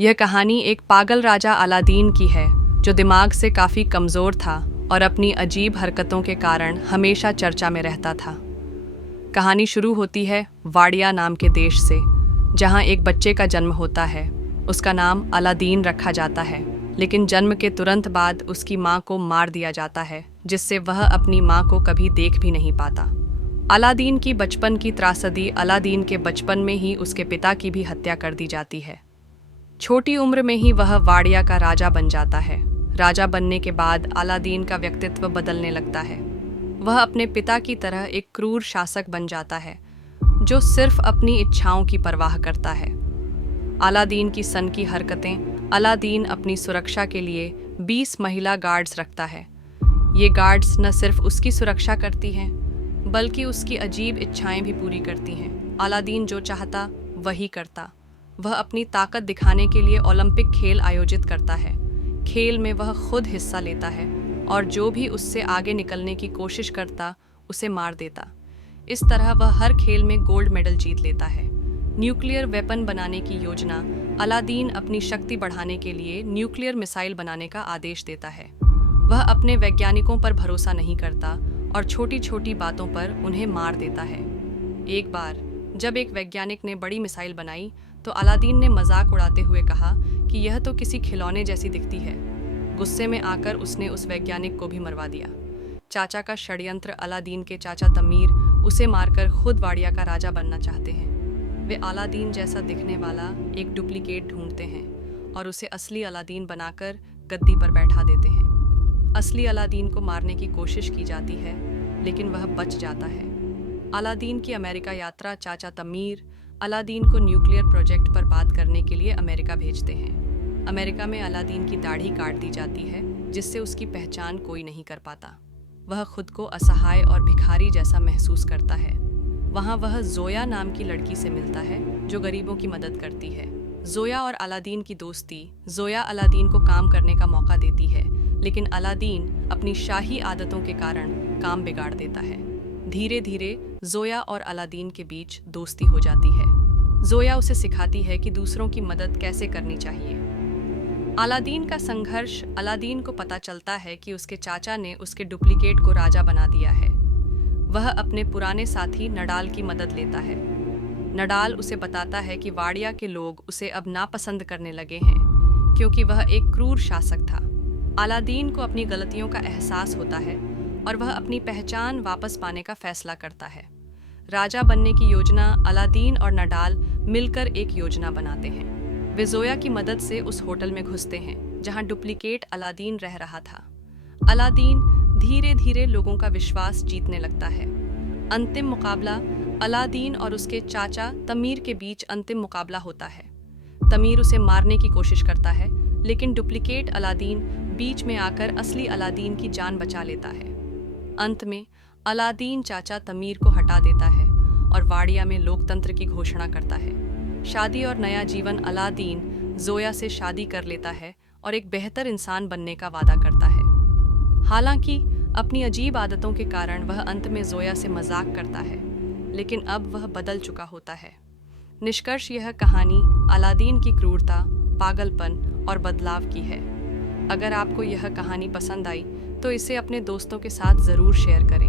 यह कहानी एक पागल राजा अलादीन की है जो दिमाग से काफ़ी कमज़ोर था और अपनी अजीब हरकतों के कारण हमेशा चर्चा में रहता था। कहानी शुरू होती है वाडिया नाम के देश से, जहाँ एक बच्चे का जन्म होता है। उसका नाम अलादीन रखा जाता है, लेकिन जन्म के तुरंत बाद उसकी माँ को मार दिया जाता है, जिससे वह अपनी माँ को कभी देख भी नहीं पाता। अलादीन की बचपन की त्रासदी। अलादीन के बचपन में ही उसके पिता की भी हत्या कर दी जाती है। छोटी उम्र में ही वह वाडिया का राजा बन जाता है। राजा बनने के बाद अलादीन का व्यक्तित्व बदलने लगता है। वह अपने पिता की तरह एक क्रूर शासक बन जाता है, जो सिर्फ अपनी इच्छाओं की परवाह करता है। अलादीन की सनकी हरकतें। अलादीन अपनी सुरक्षा के लिए 20 महिला गार्ड्स रखता है। ये गार्ड्स न सिर्फ उसकी सुरक्षा करती हैं, बल्कि उसकी अजीब इच्छाएं भी पूरी करती हैं। अलादीन जो चाहता वही करता। वह अपनी ताकत दिखाने के लिए ओलंपिक खेल आयोजित करता है। खेल में वह खुद हिस्सा लेता है और जो भी उससे आगे निकलने की कोशिश करता उसे मार देता। इस तरह वह हर खेल में गोल्ड मेडल जीत लेता है। न्यूक्लियर वेपन बनाने की योजना। अलादीन अपनी शक्ति बढ़ाने के लिए न्यूक्लियर मिसाइल बनाने का आदेश देता है। वह अपने वैज्ञानिकों पर भरोसा नहीं करता और छोटी छोटी बातों पर उन्हें मार देता है। एक बार जब एक वैज्ञानिक ने बड़ी मिसाइल बनाई तो अलादीन ने मजाक उड़ाते हुए कहा कि यह तो किसी खिलौने जैसी दिखती है। गुस्से में आकर उसने उस वैज्ञानिक को भी मरवा दिया। चाचा का षड्यंत्र। अलादीन के चाचा तमीर उसे मारकर खुद वाडिया का राजा बनना चाहते हैं। वे अलादीन जैसा दिखने वाला एक डुप्लीकेट ढूंढते हैं और उसे असली अलादीन बनाकर गद्दी पर बैठा देते हैं। असली अलादीन को मारने की कोशिश की जाती है, लेकिन वह बच जाता है। अलादीन की अमेरिका यात्रा। चाचा तमीर अलादीन को न्यूक्लियर प्रोजेक्ट पर बात करने के लिए अमेरिका भेजते हैं। अमेरिका में अलादीन की दाढ़ी काट दी जाती है, जिससे उसकी पहचान कोई नहीं कर पाता। वह खुद को असहाय और भिखारी जैसा महसूस करता है। वहाँ वह जोया नाम की लड़की से मिलता है, जो गरीबों की मदद करती है। जोया और अलादीन की दोस्ती। जोया अलादीन को काम करने का मौका देती है, लेकिन अलादीन अपनी शाही आदतों के कारण काम बिगाड़ देता है। धीरे धीरे जोया और अलादीन के बीच दोस्ती हो जाती है। जोया उसे सिखाती है कि दूसरों की मदद कैसे करनी चाहिए। अलादीन का संघर्ष। अलादीन को पता चलता है कि उसके चाचा ने उसके डुप्लीकेट को राजा बना दिया है। वह अपने पुराने साथी नडाल की मदद लेता है। नडाल उसे बताता है कि वाडिया के लोग उसे अब नापसंद करने लगे हैं, क्योंकि वह एक क्रूर शासक था। अलादीन को अपनी गलतियों का एहसास होता है और वह अपनी पहचान वापस पाने का फैसला करता है। राजा बनने की योजना। अलादीन और नडाल मिलकर एक योजना बनाते हैं। वे जोया की मदद से उस होटल में घुसते हैं जहां डुप्लीकेट अलादीन रह रहा था। अलादीन धीरे धीरे लोगों का विश्वास जीतने लगता है। अंतिम मुकाबला। अलादीन और उसके चाचा तमीर के बीच अंतिम मुकाबला होता है। तमीर उसे मारने की कोशिश करता है, लेकिन डुप्लीकेट अलादीन बीच में आकर असली अलादीन की जान बचा लेता है। अंत में अलादीन चाचा तमीर को हटा देता है और वाडिया में लोकतंत्र की घोषणा करता है। शादी और नया जीवन। अलादीन जोया से शादी कर लेता है और एक बेहतर इंसान बनने का वादा करता है। हालांकि अपनी अजीब आदतों के कारण वह अंत में जोया से मजाक करता है, लेकिन अब वह बदल चुका होता है। निष्कर्ष। यह कहानी अलादीन की क्रूरता, पागलपन और बदलाव की है। अगर आपको यह कहानी पसंद आई तो इसे अपने दोस्तों के साथ ज़रूर शेयर करें।